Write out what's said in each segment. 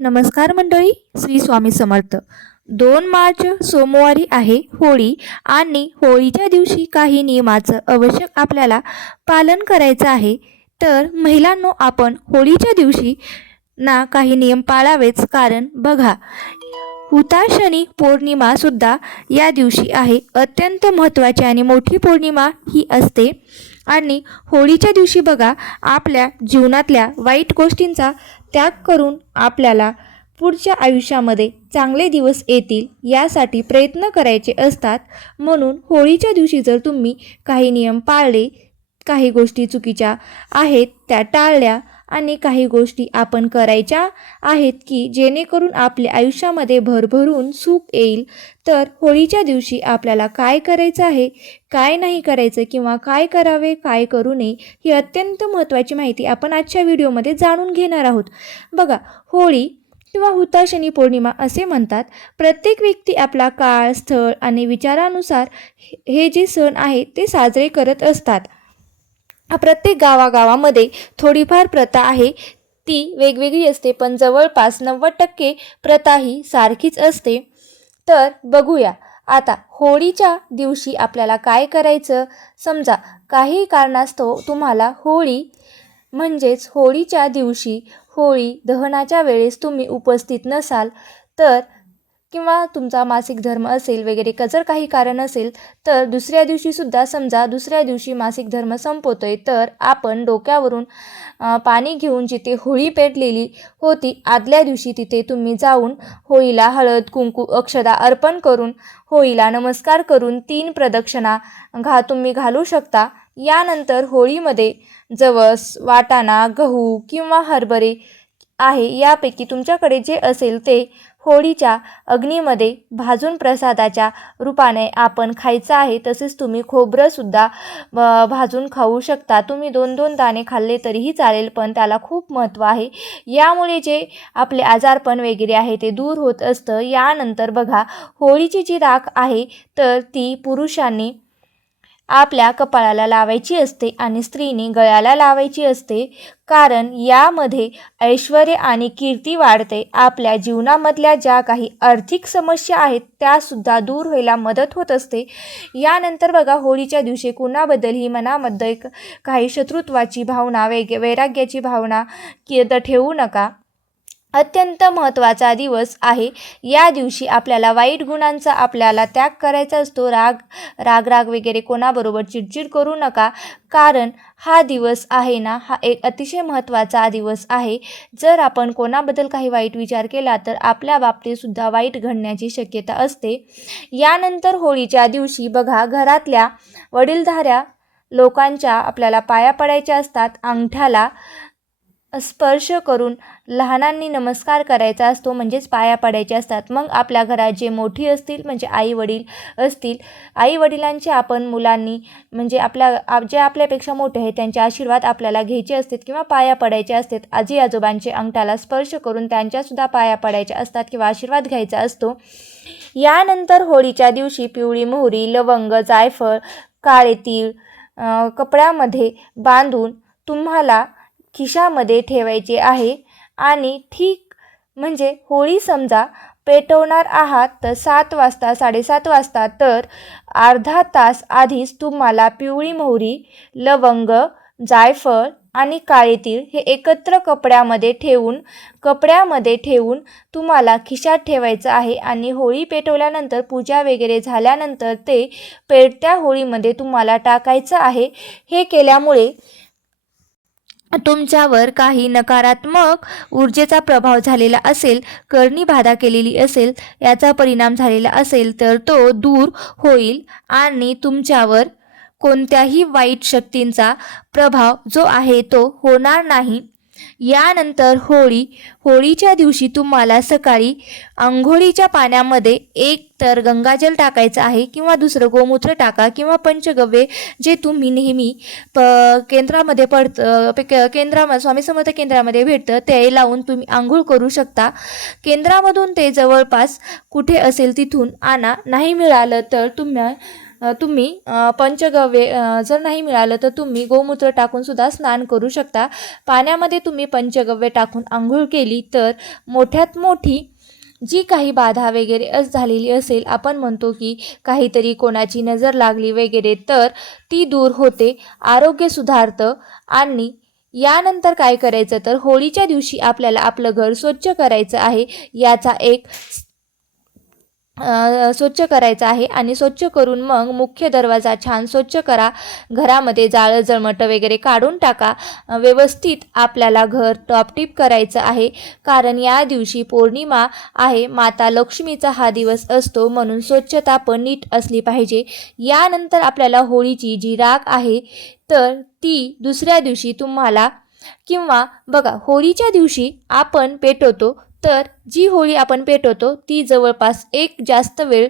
नमस्कार मंडळी, श्री स्वामी समर्थ. 2 मार्च सोमवारी आहे होळी आणि होळीच्या दिवशी काही नियमाचं आवश्यक आपल्याला पालन करायचं आहे. तर महिलांनो, आपण होळीच्या दिवशी ना काही नियम पाळावेच, कारण बघा, हुताशनी पौर्णिमा सुद्धा या दिवशी आहे. अत्यंत महत्त्वाची आणि मोठी पौर्णिमा ही असते आणि होळीच्या दिवशी बघा, आपल्या जीवनातल्या वाईट गोष्टींचा त्याग करून आपल्याला पुढच्या आयुष्यामध्ये चांगले दिवस येतील यासाठी प्रयत्न करायचे असतात. म्हणून होळीच्या दिवशी जर तुम्ही काही नियम पाळले, काही गोष्टी चुकीच्या आहेत त्या टाळल्या आणि काही गोष्टी आपण करायच्या आहेत की जेणेकरून आपल्या आयुष्यामध्ये भरभरून सुख येईल, तर होळीच्या दिवशी आपल्याला काय करायचं आहे, काय नाही करायचं किंवा काय करावे, काय करू नये, ही अत्यंत महत्त्वाची माहिती आपण आजच्या व्हिडिओमध्ये जाणून घेणार आहोत. बघा, होळी किंवा हुताशनी पौर्णिमा असे म्हणतात. प्रत्येक व्यक्ती आपला काळ, स्थळ आणि विचारानुसार हे जे सण आहे ते साजरे करत असतात. प्रत्येक गावागावामध्ये थोडीफार प्रथा आहे, ती वेगवेगळी असते, पण जवळपास 90% प्रथा ही सारखीच असते. तर बघूया आता होळीच्या दिवशी आपल्याला काय करायचं. समजा काही कारणास्तव तुम्हाला होळी म्हणजेच होळीच्या दिवशी होळी दहनाच्या वेळेस तुम्ही उपस्थित नसाल, तर किंवा तुमचा मासिक धर्म असेल वगैरे जर काही कारण असेल, तर दुसऱ्या दिवशीसुद्धा समजा दुसऱ्या दिवशी मासिक धर्म संपवतोय, तर आपण डोक्यावरून पाणी घेऊन जिथे होळी पेटलेली होती आदल्या दिवशी तिथे तुम्ही जाऊन होळीला हळद, कुंकू, अक्षदा अर्पण करून होळीला नमस्कार करून 3 प्रदक्षिणा तुम्ही घालू शकता. यानंतर होळीमध्ये जवस, वाटाणा, गहू किंवा हरभरे आहे यापैकी तुमच्याकडे जे असेल ते होळीच्या अग्नीमध्ये भाजून प्रसादाच्या रूपाने आपण खायचं आहे. तसेच तुम्ही खोबरंसुद्धा भाजून खाऊ शकता. तुम्ही 2-2 दाणे खाल्ले तरीही चालेल, पण त्याला खूप महत्त्व आहे. यामुळे जे आपले आजारपण वगैरे आहे ते दूर होत असतं. यानंतर बघा, होळीची जी राख आहे तर ती पुरुषांनी आपल्या कपाळाला लावायची असते आणि स्त्रीने गळ्याला लावायची असते, कारण यामध्ये ऐश्वर्य आणि कीर्ती वाढते. आपल्या जीवनामधल्या ज्या काही आर्थिक समस्या आहेत त्यासुद्धा दूर व्हायला मदत होत असते. यानंतर बघा, होळीच्या दिवशी कुणाबद्दलही मनामध्ये काही शत्रुत्वाची भावना, वैराग्याची भावना ठेवू नका. अत्यंत महत्त्वाचा दिवस आहे. या दिवशी आपल्याला वाईट गुणांचा आपल्याला त्याग करायचा असतो. राग वगैरे कोणाबरोबर चिडचिड करू नका, कारण हा दिवस आहे ना, हा एक अतिशय महत्त्वाचा दिवस आहे. जर आपण कोणाबद्दल काही वाईट विचार केला तर आपल्या बाबतीतसुद्धा वाईट घडण्याची शक्यता असते. यानंतर होळीच्या दिवशी बघा, घरातल्या वडीलधाऱ्या लोकांच्या आपल्याला पाया पडायच्या असतात. अंगठ्याला स्पर्श करून लहानांनी नमस्कार करायचा असतो, म्हणजेच पाया पडायचे असतात. मग आपल्या घरात जे मोठी असतील म्हणजे आई वडील असतील, आई वडिलांचे आपण मुलांनी म्हणजे जे आपल्यापेक्षा मोठे आहेत त्यांचे आशीर्वाद आपल्याला घ्यायचे असतात किंवा पाया पडायचे असतात. आजी आजोबांचे अंगठ्याला स्पर्श करून त्यांच्यासुद्धा पाया पडायचे असतात किंवा आशीर्वाद घ्यायचा असतो. यानंतर होळीच्या दिवशी पिवळी मोहरी, लवंग, जायफळ, काळे तीळ कपड्यामध्ये बांधून तुम्हाला खिशामध्ये ठेवायचे आहे. आणि ठीक म्हणजे होळी समजा पेटवणार आहात तर 7 वाजता 7:30 वाजता, तर अर्धा तास आधीच तुम्हाला पिवळी मोहरी, लवंग, जायफळ आणि काळे तीळ हे एकत्र कपड्यामध्ये ठेवून तुम्हाला खिशात ठेवायचं आहे. आणि होळी पेटवल्यानंतर पूजा वगैरे झाल्यानंतर ते पेटत्या होळीमध्ये तुम्हाला टाकायचं आहे. हे केल्यामुळे तुमच्यावर काही नकारात्मक ऊर्जेचा प्रभाव झालेला असेल, करणी बाधा केलेली असेल, याचा परिणाम झालेला असेल तर तो दूर होईल आणि तुमच्यावर कोणत्याही वाईट शक्तींचा प्रभाव जो आहे तो होणार नाही. यानंतर होळीच्या दिवशी तुम्हाला सकाळी अंघोळीच्या पाण्यामध्ये एक तर गंगाजल टाकायचं आहे किंवा दुसरं गोमूत्र टाका किंवा पंचगव्य जे तुम्ही नेहमी केंद्रामध्ये स्वामी समर्थ केंद्रामध्ये भेटतं ते लावून तुम्ही आंघोळ करू शकता. केंद्रामधून ते जवळपास कुठे असेल तिथून आणा. नाही मिळालं तर तुम्ही तुम्ही पंचगव्य जर नाही मिळालं तर तुम्ही गोमूत्र टाकून सुद्धा स्नान करू शकता. पाण्यामध्ये तुम्ही पंचगव्य टाकून आंघोळ केली तर मोठ्यात मोठी जी काही बाधा वगैरे झालेली असेल, आपण म्हणतो की काहीतरी कोणाची नजर लागली वगैरे, तर ती दूर होते, आरोग्य सुधारतं. आणि यानंतर काय करायचं तर होळीच्या दिवशी आपल्याला आपलं घर स्वच्छ करायचं आहे. याचा एक स्वच्छ करायचं आहे आणि स्वच्छ करून मग मुख्य दरवाजा छान स्वच्छ करा. घरामध्ये जाळं जळमटं वगैरे काढून टाका. व्यवस्थित आपल्याला घर टॉपटीप करायचं आहे, कारण या दिवशी पौर्णिमा आहे, माता लक्ष्मीचा हा दिवस असतो, म्हणून स्वच्छता पण नीट असली पाहिजे. यानंतर आपल्याला होळीची जी राख आहे तर ती दुसऱ्या दिवशी तुम्हाला, किंवा बघा होळीच्या दिवशी आपण पेटवतो, तर जी होळी आपण पेटवतो ती जवळपास एक जास्त वेळ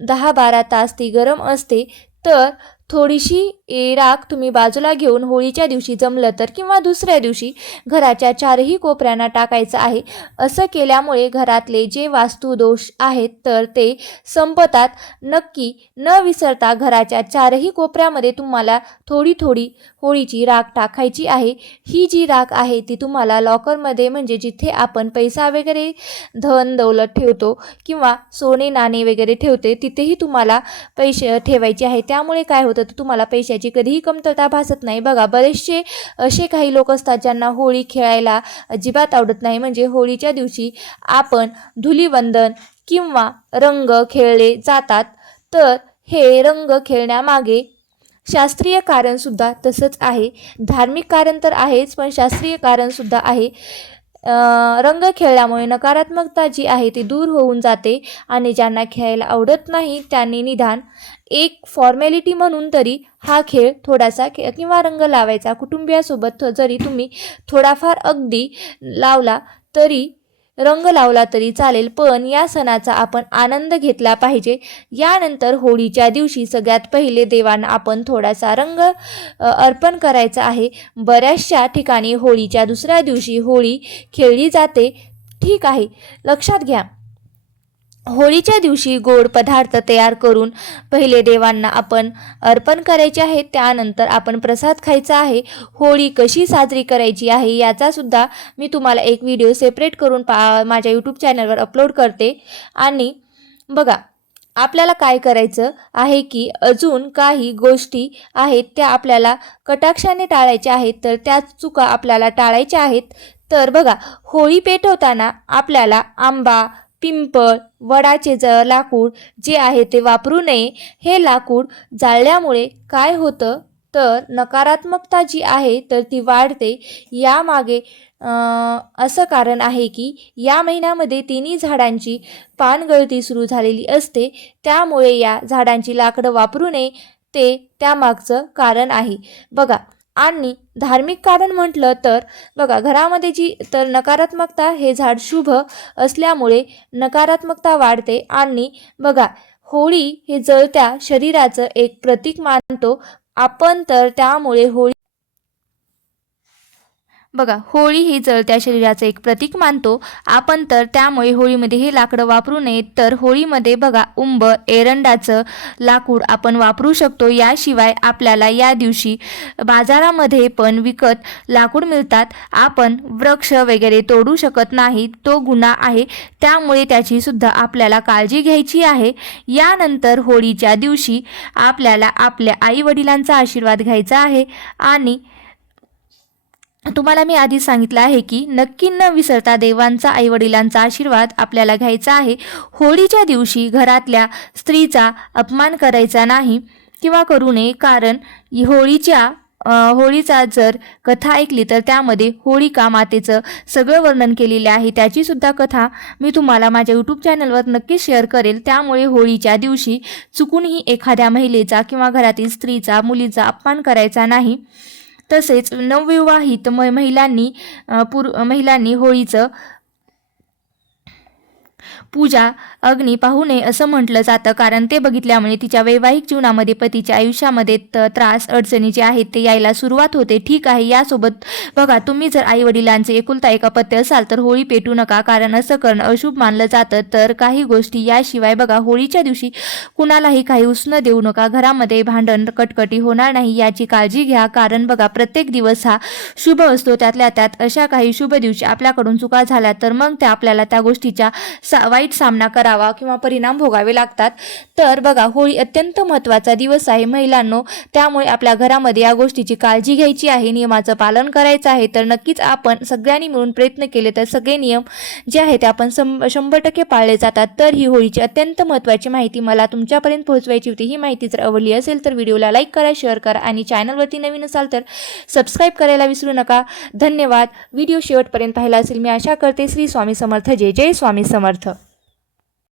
10-12 तास ती गरम असते. तर थोडीशी राख तुम्ही बाजूला घेऊन होळीच्या दिवशी जमलं तर, किंवा दुसऱ्या दिवशी घराच्या चारही कोपऱ्यांना टाकायचं आहे. असं केल्यामुळे घरातले जे वास्तुदोष आहेत तर ते संपतात. नक्की न विसरता घराच्या चारही कोपऱ्यामध्ये तुम्हाला थोडी थोडी होळीची राख टाकायची आहे. ही जी राख आहे ती तुम्हाला लॉकरमध्ये, म्हणजे जिथे आपण पैसा वगैरे धन दौलत ठेवतो किंवा सोने नाणे वगैरे ठेवते, तिथेही तुम्हाला पैसे ठेवायचे आहे. त्यामुळे काय होतं तर तुम्हाला पैशाची कधीही कमतरता भासत नाही. बघा बरेचसे असे काही लोक असतात ज्यांना होळी खेळायला अजिबात आवडत नाही. म्हणजे होळीच्या दिवशी आपण धुलीवंदन किंवा रंग खेळले जातात. तर हे रंग खेळण्यामागे शास्त्रीय कारणसुद्धा तसंच आहे. धार्मिक कारण तर आहेच, पण शास्त्रीय कारणसुद्धा आहे. रंग खेळल्यामुळे नकारात्मकता जी आहे ती दूर होऊन जाते. आणि ज्यांना खेळायला आवडत नाही त्यांनी निदान एक फॉर्मॅलिटी म्हणून तरी हा खेळ थोडासा किंवा रंग लावायचा. कुटुंबियासोबत जरी तुम्ही थोडाफार अगदी लावला तरी, रंग लावला तरी चालेल, पण या सणाचा आपण आनंद घेतला पाहिजे. यानंतर होळीच्या दिवशी सगळ्यात पहिले देवांना आपण थोडासा रंग अर्पण करायचा आहे. बऱ्याचशा ठिकाणी होळीच्या दुसऱ्या दिवशी होळी खेळली जाते, ठीक आहे, लक्षात घ्या. होळीच्या दिवशी गोड पदार्थ तयार करून पहिले देवांना आपण अर्पण करायचे आहे. त्यानंतर आपण प्रसाद खायचा आहे. होळी कशी साजरी करायची आहे याचा सुद्धा मी तुम्हाला एक व्हिडिओ सेपरेट करून माझ्या यूट्यूब चॅनलवर अपलोड करते. आणि बघा आपल्याला काय करायचं आहे की अजून काही गोष्टी आहेत त्या आपल्याला कटाक्षाने टाळायच्या आहेत, तर त्या चुका आपल्याला टाळायच्या आहेत. तर बघा होळी पेटवताना आपल्याला आंबा, पिंपळ, वडाचे लाकूड जे आहे ते वापरू नये. हे लाकूड जाळल्यामुळे काय होतं तर नकारात्मकता जी आहे तर ती वाढते. यामागे असं कारण आहे की या महिन्यामध्ये तिन्ही झाडांची पानगळती सुरू झालेली असते, त्यामुळे या झाडांची लाकडं वापरू नये, ते त्यामागचं कारण आहे. बघा आणि धार्मिक कारण म्हटलं तर बघा घरामध्ये जी तर नकारात्मकता, हे झाड शुभ असल्यामुळे नकारात्मकता वाढते. आणि बघा होळी हे जळत्या शरीराचं एक प्रतीक मानतो आपण, तर त्यामुळे होळी ही जळत्या शरीराचं एक प्रतीक मानतो आपण, तर त्यामुळे होळीमध्ये हे लाकडं वापरू नयेत. तर होळीमध्ये बघा उंब, एरंडाचं लाकूड आपण वापरू शकतो. याशिवाय आपल्याला या दिवशी बाजारामध्ये पण विकत लाकूड मिळतात. आपण वृक्ष वगैरे तोडू शकत नाही, तो गुन्हा आहे, त्यामुळे त्याची सुद्धा आपल्याला काळजी घ्यायची आहे. यानंतर होळीच्या दिवशी आपल्याला आपल्या आई वडिलांचा आशीर्वाद घ्यायचा आहे. आणि तुम्हाला मी आधी सांगितलं आहे की नक्की न विसरता देवांचा, आईवडिलांचा आशीर्वाद आपल्याला घ्यायचा आहे. होळीच्या दिवशी घरातल्या स्त्रीचा अपमान करायचा नाही किंवा करू नये, कारण होळीचा जर कथा ऐकली तर त्यामध्ये होळिका मातेचं सगळं वर्णन केलेलं आहे. त्याचीसुद्धा कथा मी तुम्हाला माझ्या यूट्यूब चॅनलवर नक्कीच शेअर करेल. त्यामुळे होळीच्या दिवशी चुकूनही एखाद्या महिलेचा किंवा घरातील स्त्रीचा, मुलीचा अपमान करायचा नाही. तसेच नवविवाहित महिलांनी होळीचं पूजा अग्नी पाहू नये असं म्हटलं जातं, कारण ते बघितल्यामुळे तिच्या वैवाहिक जीवनामध्ये पतीच्या आयुष्यामध्ये त्रास अडचणी जे आहेत ते यायला सुरुवात होते. ठीक आहे, यासोबत बघा, तुम्ही जर आई वडिलांचे एकुलता एक अपत्य असाल तर होळी पेटू नका, कारण असं करणं अशुभ मानलं जातं. तर काही गोष्टी याशिवाय बघा, होळीच्या दिवशी कुणालाही काही उसणं देऊ नका. घरामध्ये भांडण कटकटी होणार नाही याची काळजी घ्या, कारण बघा, प्रत्येक दिवस हा शुभ असतो. त्यातल्या त्यात अशा काही शुभ दिवशी आपल्याकडून चुका झाल्या तर मग त्या आपल्याला त्या गोष्टीच्या वाईट सामना करावा किंवा परिणाम भोगावे लागतात. तर बघा, होळी अत्यंत महत्त्वाचा दिवस आहे महिलांनो, त्यामुळे आपल्या घरामध्ये या गोष्टीची काळजी घ्यायची आहे, नियमाचं पालन करायचं आहे. तर नक्कीच आपण सगळ्यांनी मिळून प्रयत्न केले तर सगळे नियम जे आहेत ते आपण 100% पाळले जातात. तर ही होळीची अत्यंत महत्त्वाची माहिती मला तुमच्यापर्यंत पोहोचवायची होती. ही माहिती जर आवडली असेल तर व्हिडिओला लाईक करा, शेअर करा आणि चॅनलवरती नवीन असाल तर सबस्क्राईब करायला विसरू नका. धन्यवाद. व्हिडिओ शेवटपर्यंत पाहिला असेल मी आशा करते. श्री स्वामी समर्थ. जय जय स्वामी समर्थ.